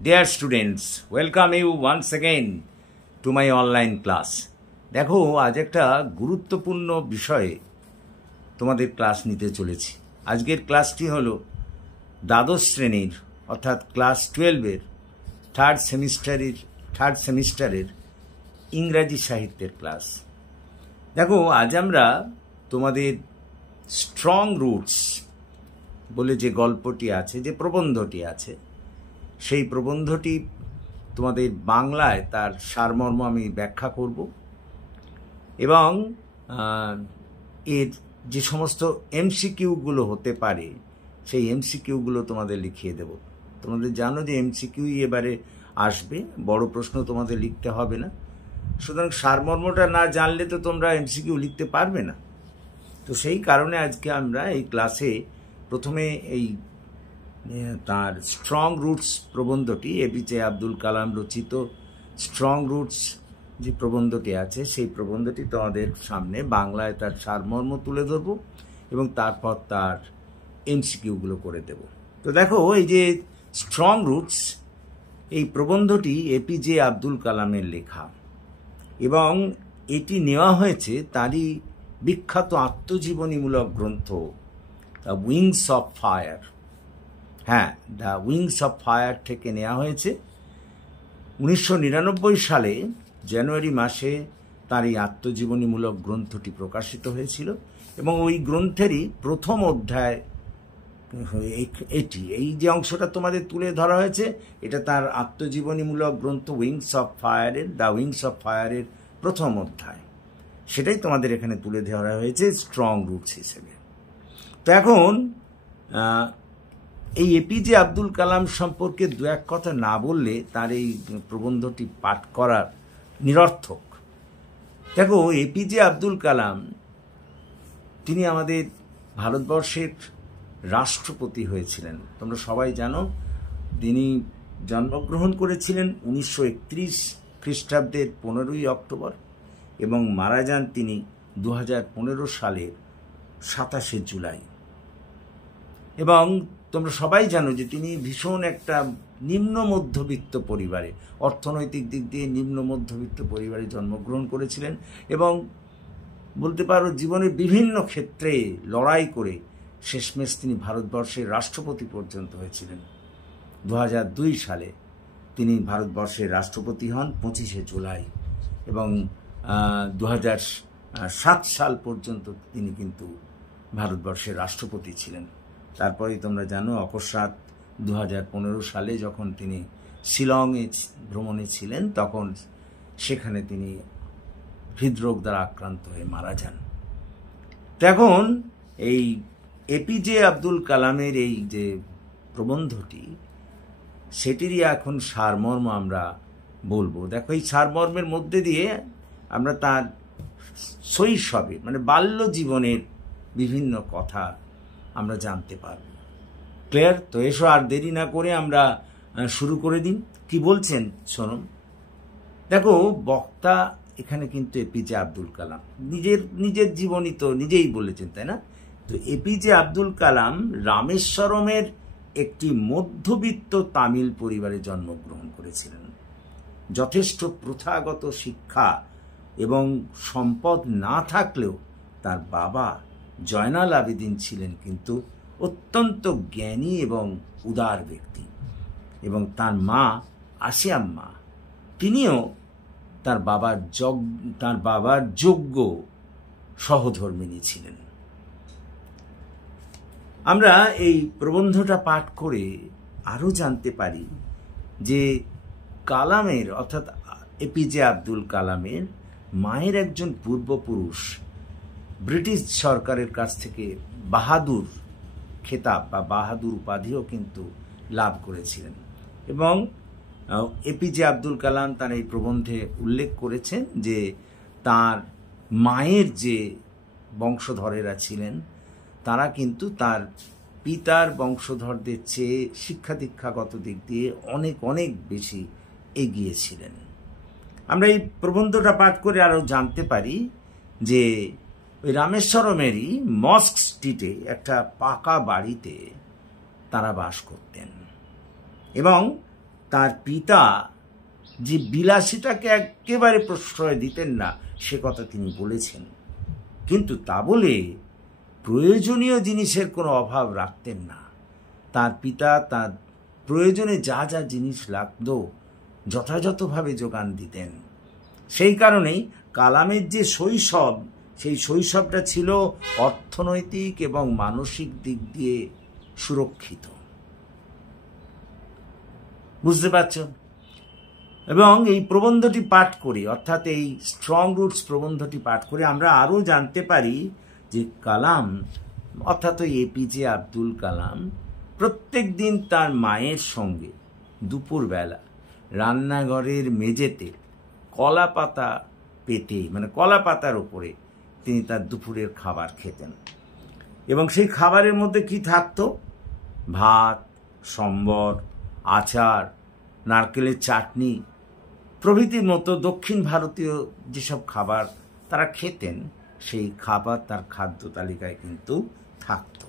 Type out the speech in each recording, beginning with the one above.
Dear students, welcome you once again to my online class. দেখো আজ একটা গুরুত্বপূর্ণ বিষয়ে তোমাদের ক্লাস নিতে চলেছি। আজকের ক্লাসটি হলো দ্বাদশ শ্রেণীর অর্থাৎ ক্লাস 12-এর থার্ড সেমিস্টারের ইংরাজি সাহিত্যের ক্লাস। দেখো আজ আমরা তোমাদের স্ট্রং রুটস বলে যে গল্পটি আছে, যে প্রবন্ধটি আছে, সেই প্রবন্ধটি তোমাদের বাংলায় তার সারমর্ম আমি ব্যাখ্যা করব এবং এর যে সমস্ত এমসিকিউগুলো হতে পারে সেই এমসিকিউগুলো তোমাদের লিখিয়ে দেব। তোমাদের জানো যে এমসিকিউই এবারে আসবে, বড় প্রশ্ন তোমাদের লিখতে হবে না। সুতরাং সারমর্মটা না জানলে তো তোমরা এমসিকিউ লিখতে পারবে না। তো সেই কারণে আজকে আমরা এই ক্লাসে প্রথমে এই তার strong roots প্রবন্ধটি, APJ Abdul Kalam রচিত স্ট্রং রুটস যে প্রবন্ধটি আছে সেই প্রবন্ধটি তোমাদের সামনে বাংলায় তার সারমর্ম তুলে ধরব এবং তারপর তার এমসিকিউগুলো করে দেব। তো দেখো এই যে স্ট্রং রুটস, এই প্রবন্ধটি এপিজে আব্দুল কালামের লেখা এবং এটি নেওয়া হয়েছে তারই বিখ্যাত আত্মজীবনীমূলক গ্রন্থ দ্য উইংস অফ ফায়ার। হ্যাঁ, দ্য উইংস অফ ফায়ার থেকে নেওয়া হয়েছে। 1999 সালে জানুয়ারি মাসে তার এই আত্মজীবনীমূলক গ্রন্থটি প্রকাশিত হয়েছিল এবং ওই গ্রন্থেরই প্রথম অধ্যায় এটি। এই যে অংশটা তোমাদের তুলে ধরা হয়েছে এটা তার আত্মজীবনীমূলক গ্রন্থ উইংস অফ ফায়ারের, দ্য উইংস অফ ফায়ারের প্রথম অধ্যায়। সেটাই তোমাদের এখানে তুলে ধরা হয়েছে স্ট্রং রুটস হিসেবে। তো এখন এই এপিজে আব্দুল কালাম সম্পর্কে দু এক কথা না বললে তার এই প্রবন্ধটি পাঠ করার নিরর্থক। দেখো এপিজে আব্দুল কালাম তিনি আমাদের ভারতবর্ষের রাষ্ট্রপতি হয়েছিলেন। তোমরা সবাই জানো তিনি জন্মগ্রহণ করেছিলেন 1931 খ্রিস্টাব্দের 15ই অক্টোবর এবং মারা যান তিনি 2015 সালের 27শে জুলাই। এবং তোমরা সবাই জানো যে তিনি ভীষণ একটা নিম্ন মধ্যবিত্ত পরিবারে, অর্থনৈতিক দিক দিয়ে নিম্ন মধ্যবিত্ত পরিবারে জন্মগ্রহণ করেছিলেন এবং বলতে পারো জীবনের বিভিন্ন ক্ষেত্রে লড়াই করে শেষমেশ তিনি ভারতবর্ষের রাষ্ট্রপতি পর্যন্ত হয়েছিলেন। 2002 সালে তিনি ভারতবর্ষের রাষ্ট্রপতি হন 25শে জুলাই এবং 2007 সাল পর্যন্ত তিনি কিন্তু ভারতবর্ষের রাষ্ট্রপতি ছিলেন। তারপরেই তোমরা জানো অকস্মাৎ 2015 সালে যখন তিনি শিলংয়ে ভ্রমণে ছিলেন তখন সেখানে তিনি হৃদরোগ দ্বারা আক্রান্ত হয়ে মারা যান। তো এখন এই এপিজে আব্দুল কালামের এই যে প্রবন্ধটি সেটিরই এখন সারমর্ম আমরা বলবো। দেখো এই সারমর্মের মধ্যে দিয়ে আমরা তার শৈশবে মানে বাল্য জীবনের বিভিন্ন কথা আমরা জানতে পারব। ক্লিয়ার? তো এসো আর দেরি না করে আমরা শুরু করে দিন। কি বলছেন শোনো। দেখো বক্তা এখানে কিন্তু এপিজে আব্দুল কালাম নিজের জীবনী তো নিজেই বলেছেন, তাই না? তো এপিজে আব্দুল কালাম রামেশ্বরমের একটি মধ্যবিত্ত তামিল পরিবারে জন্মগ্রহণ করেছিলেন। যথেষ্ট প্রথাগত শিক্ষা এবং সম্পদ না থাকলেও তার বাবা জয়নাল আবেদিন ছিলেন কিন্তু অত্যন্ত জ্ঞানী এবং উদার ব্যক্তি এবং তার মা আসিয়াম্মা তিনিও তার বাবার যোগ্য সহধর্মিণী ছিলেন। আমরা এই প্রবন্ধটা পাঠ করে আরও জানতে পারি যে কালামের অর্থাৎ এপিজে আব্দুল কালামের মায়ের একজন পূর্বপুরুষ ব্রিটিশ সরকারের কাছ থেকে বাহাদুর খেতাব বা বাহাদুর উপাধিও কিন্তু লাভ করেছিলেন এবং এপিজে আব্দুল কালাম তার এই প্রবন্ধে উল্লেখ করেছেন যে তার মায়ের যে বংশধরেরা ছিলেন তারা কিন্তু তার পিতার বংশধরদের চেয়ে শিক্ষা দীক্ষাগত দিক দিয়ে অনেক অনেক বেশি এগিয়ে ছিলেন। আমরা এই প্রবন্ধটা পাঠ করে আরও জানতে পারি যে ওই রামেশ্বরমেরই মস্ক স্ট্রিটে একটা পাকা বাড়িতে তারা বাস করতেন এবং তার পিতা যে বিলাসিতাকে একেবারে প্রশ্রয় দিতেন না সে কথা তিনি বলেছেন, কিন্তু তা বলে প্রয়োজনীয় জিনিসের কোনো অভাব রাখতেন না। তার পিতা তার প্রয়োজনে যা যা জিনিস লাগত যথাযথভাবে যোগান দিতেন। সেই কারণেই কালামের যে শৈশব, সেই শৈশবটা ছিল অর্থনৈতিক এবং মানসিক দিক দিয়ে সুরক্ষিত। বুঝতে পারছ? এবং এই প্রবন্ধটি পাঠ করে, অর্থাৎ এই স্ট্রং রুটস প্রবন্ধটি পাঠ করে আমরা আরও জানতে পারি যে কালাম অর্থাৎ এপিজে আব্দুল কালাম প্রত্যেক দিন তার মায়ের সঙ্গে দুপুরবেলা রান্নাঘরের মেঝেতে কলা পাতা পেতে, মানে কলা পাতার ওপরে তিনি তার দুপুরের খাবার খেতেন। এবং সেই খাবারের মধ্যে কি থাকতো? ভাত, সম্বর, আচার, নারকেলের চাটনি প্রভৃতির মতো দক্ষিণ ভারতীয় যেসব খাবার তারা খেতেন, সেই খাবার তার খাদ্য তালিকায় কিন্তু থাকত।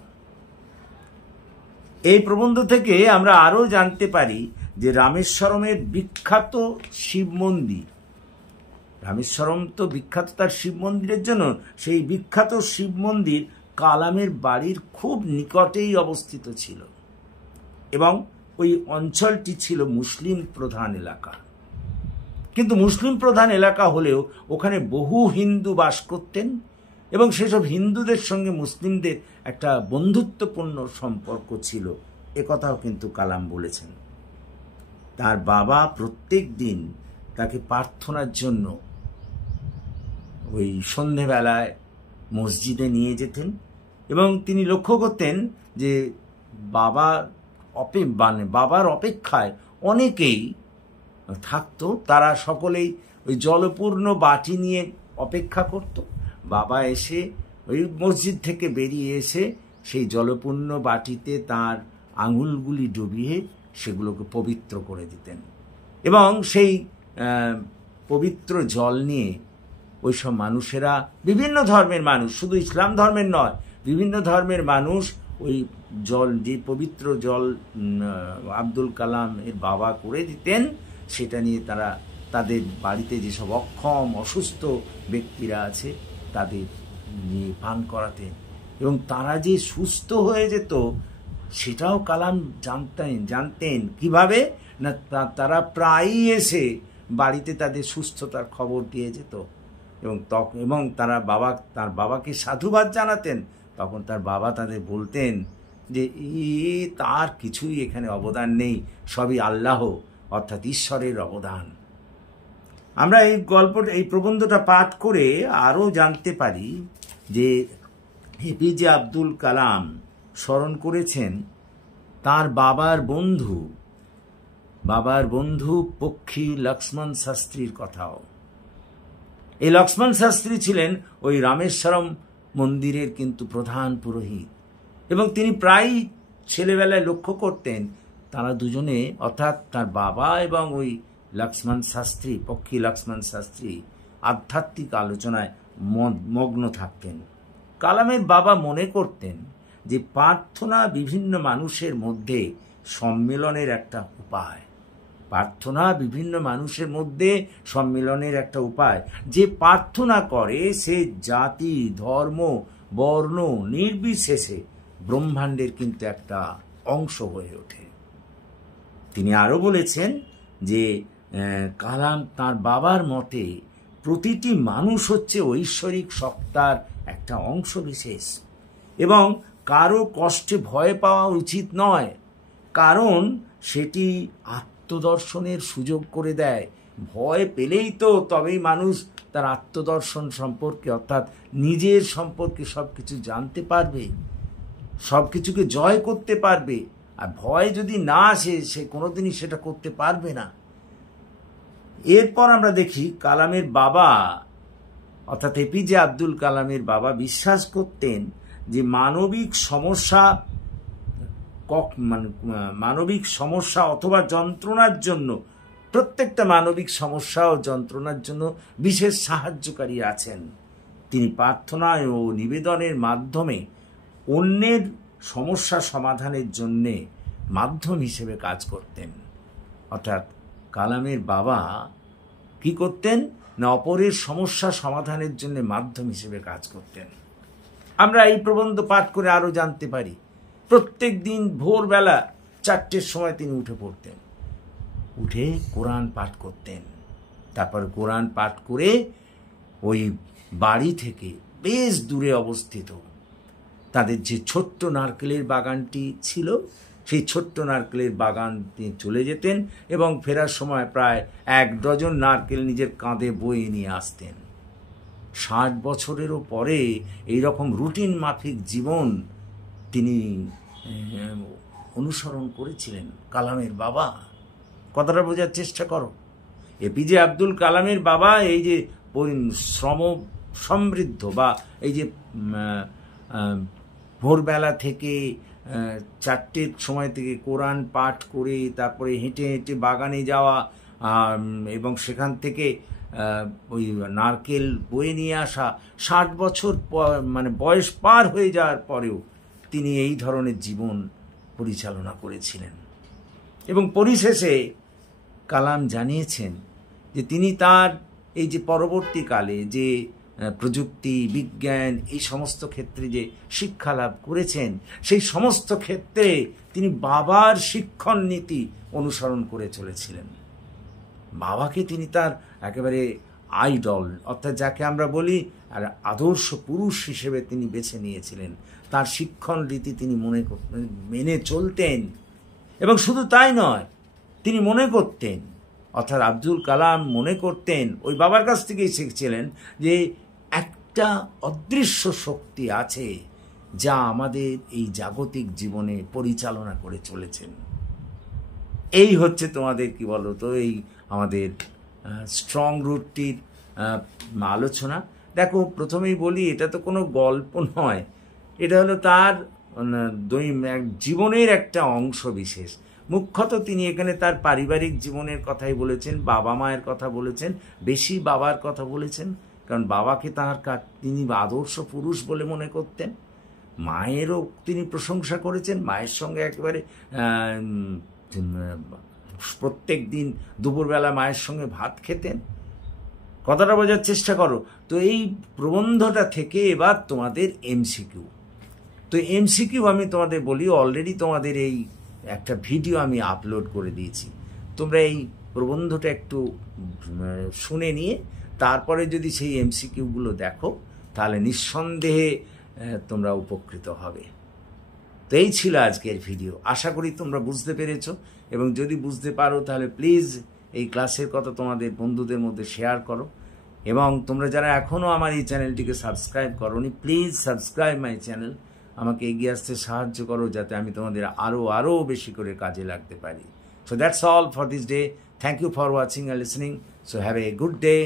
এই প্রবন্ধ থেকে আমরা আরও জানতে পারি যে রামেশ্বরমের বিখ্যাত শিব মন্দির, রামেশ্বরম তো বিখ্যাত তার শিব মন্দিরের জন্য, সেই বিখ্যাত শিব মন্দির কালামের বাড়ির খুব নিকটেই অবস্থিত ছিল এবং ওই অঞ্চলটি ছিল মুসলিম প্রধান এলাকা। কিন্তু মুসলিম প্রধান এলাকা হলেও ওখানে বহু হিন্দু বাস করতেন এবং সেসব হিন্দুদের সঙ্গে মুসলিমদের একটা বন্ধুত্বপূর্ণ সম্পর্ক ছিল, একথাও কিন্তু কালাম বলেছেন। তার বাবা প্রত্যেক দিন তাকে প্রার্থনার জন্য ওই সন্ধেবেলায় মসজিদে নিয়ে যেতেন এবং তিনি লক্ষ্য করতেন যে বাবার অপেক্ষায় অনেকেই থাকতো, তারা সকলেই ওই জলপূর্ণ বাটি নিয়ে অপেক্ষা করত। বাবা এসে ওই মসজিদ থেকে বেরিয়ে এসে সেই জলপূর্ণ বাটিতে তার আঙুলগুলি ডুবিয়ে সেগুলোকে পবিত্র করে দিতেন এবং সেই পবিত্র জল নিয়ে ওইসব মানুষেরা, বিভিন্ন ধর্মের মানুষ, শুধু ইসলাম ধর্মের নয়, বিভিন্ন ধর্মের মানুষ ওই জল, যে পবিত্র জল আব্দুল কালামের বাবা করে দিতেন, সেটা নিয়ে তারা তাদের বাড়িতে যেসব অক্ষম অসুস্থ ব্যক্তিরা আছে তাদের নিয়ে পান করাতেন এবং তারা যে সুস্থ হয়ে যেত সেটাও কালাম জানতেন। কিভাবে না, তারা প্রায়ই এসে বাড়িতে তাদের সুস্থতার খবর দিয়ে যেত এবং তার বাবাকে সাধুবাদ জানাতেন। তখন তার বাবা তাদের বলতেন যে তার কিছুই এখানে অবদান নেই, সবই আল্লাহ অর্থাৎ ঈশ্বরের অবদান। আমরা এই প্রবন্ধটা পাঠ করে আরও জানতে পারি যে এপিজে আব্দুল কালাম স্মরণ করেছেন তার বাবার বন্ধু পক্ষী লক্ষ্মণ শাস্ত্রীর কথাও। এই লক্ষ্মণ শাস্ত্রী ছিলেন ওই রামেশ্বরম মন্দিরের কিন্তু প্রধান পুরোহিত এবং তিনি প্রায়ই ছেলেবেলায় লক্ষ্য করতেন তারা দুজনে, অর্থাৎ তার বাবা এবং ওই লক্ষ্মণ শাস্ত্রী, পক্ষী লক্ষ্মণ শাস্ত্রী আধ্যাত্মিক আলোচনায় মগ্ন থাকতেন। কালামের বাবা মনে করতেন যে প্রার্থনা বিভিন্ন মানুষের মধ্যে সম্মেলনের একটা উপায়, যে প্রার্থনা করে সে জাতি, ধর্ম, বর্ণ নির্বিশেষে ব্রহ্মাণ্ডের কিন্তু একটা অংশ হয়ে ওঠে। তিনি আরও বলেছেন যে কালাম তার বাবার মতে প্রতিটি মানুষ হচ্ছে ঐশ্বরিক সত্তার একটা অংশ বিশেষ এবং কারো কষ্টে ভয় পাওয়া উচিত নয়, কারণ সেটি আত্মদর্শনের সুযোগ করে দেয়। ভয় পেলেই তো তবেই মানুষ তার আত্মদর্শন সম্পর্কে, অর্থাৎ নিজের সম্পর্কে সব কিছু জানতে পারবে, সব কিছুকে জয় করতে পারবে। আর ভয় যদি না আসে সে কোনোদিনই সেটা করতে পারবে না। এরপর আমরা দেখি কালামের বাবা অর্থাৎ এপিজে আব্দুল কালামের বাবা বিশ্বাস করতেন যে মানবিক সমস্যা অথবা যন্ত্রণার জন্য, প্রত্যেকটা মানবিক সমস্যা ও যন্ত্রণার জন্য বিশেষ সাহায্যকারী আছেন। তিনি প্রার্থনা ও নিবেদনের মাধ্যমে অন্যের সমস্যা সমাধানের জন্যে মাধ্যম হিসেবে কাজ করতেন। অর্থাৎ কালামের বাবা কি করতেন না অপরের সমস্যা সমাধানের জন্য মাধ্যম হিসেবে কাজ করতেন। আমরা এই প্রবন্ধ পাঠ করে আরও জানতে পারি প্রত্যেক দিন ভোরবেলা 4টের সময় তিনি উঠে পড়তেন, উঠে কোরআন পাঠ করতেন। তারপর কোরআন পাঠ করে ওই বাড়ি থেকে বেশ দূরে অবস্থিত তাদের যে ছোট্ট নারকেলের বাগানটি ছিল সেই ছোট্ট নারকেলের বাগান তিনি চলে যেতেন এবং ফেরার সময় প্রায় 1 ডজন নারকেল নিজের কাঁধে বয়ে নিয়ে আসতেন। 60 বছরেরও পরে এইরকম রুটিন মাফিক জীবন তিনি অনুসরণ করেছিলেন কালামের বাবা। কথাটা বোঝার চেষ্টা করো। এপিজে আব্দুল কালামের বাবা এই যে শ্রম সমৃদ্ধ বা এই যে ভোরবেলা থেকে 4টের সময় থেকে কোরআন পাঠ করে তারপরে হেঁটে হেঁটে বাগানে যাওয়া এবং সেখান থেকে ওই নারকেল বয়ে নিয়ে আসা, 60 বছর মানে বয়স পার হয়ে যাওয়ার পরেও তিনি এই ধরনের জীবন পরিচালনা করেছিলেন। এবং পরিশেষে কালাম জানিয়েছেন যে তিনি তার এই যে পরবর্তীকালে যে প্রযুক্তি বিজ্ঞান এই সমস্ত ক্ষেত্রে যে শিক্ষা লাভ করেছেন সেই সমস্ত ক্ষেত্রে তিনি বাবার শিক্ষণ নীতি অনুসরণ করে চলেছিলেন। বাবাকে তিনি তার একেবারে আইডল অর্থাৎ যাকে আমরা বলি আর আদর্শ পুরুষ হিসেবে তিনি বেছে নিয়েছিলেন। তার শিক্ষণ রীতি তিনি মেনে চলতেন এবং শুধু তাই নয়, তিনি মনে করতেন অর্থাৎ আব্দুল কালাম মনে করতেন, ওই বাবার কাছ থেকেই শিখছিলেন যে একটা অদৃশ্য শক্তি আছে যা আমাদের এই জাগতিক জীবনে পরিচালনা করে চলেছেন। এই হচ্ছে তোমাদের কি বলো তো এই আমাদের স্ট্রং রুটটির আলোচনা। দেখো প্রথমেই বলি এটা তো কোনো গল্প নয়, এটা হলো তার জীবনের একটা অংশ বিশেষ। মুখ্যত তিনি এখানে তার পারিবারিক জীবনের কথাই বলেছেন, বাবা মায়ের কথা বলেছেন, বেশি বাবার কথা বলেছেন, কারণ বাবাকে তিনি আদর্শ পুরুষ বলে মনে করতেন। মায়েরও তিনি প্রশংসা করেছেন, মায়ের সঙ্গে একেবারে প্রত্যেক দিন দুপুরবেলা মায়ের সঙ্গে ভাত খেতেন। কথাটা বোঝার চেষ্টা করো। তো এই প্রবন্ধটা থেকে এবার তোমাদের এমসিকিউ। তো এমসিকিউ আমি তোমাদের বলি, অলরেডি তোমাদের এই একটা ভিডিও আমি আপলোড করে দিয়েছি। তোমরা এই প্রবন্ধটা একটু শুনে নিয়ে তারপরে যদি সেই এমসিকিউগুলো দেখো তাহলে নিঃসন্দেহে তোমরা উপকৃত হবে। তো এই ছিল আজকের ভিডিও। আশা করি তোমরা বুঝতে পেরেছো, এবং যদি বুঝতে পারো তাহলে প্লিজ এই ক্লাসের কথা তোমাদের বন্ধুদের মধ্যে শেয়ার করো, এবং তোমরা যারা এখনও আমার এই চ্যানেলটিকে সাবস্ক্রাইব করোনি প্লিজ সাবস্ক্রাইব মাই চ্যানেল। আমাকে এগিয়ে আসতে সাহায্য করো যাতে আমি তোমাদের আরও বেশি করে কাজে লাগতে পারি। So that's all for this day. Thank you for watching and listening. So have a good day.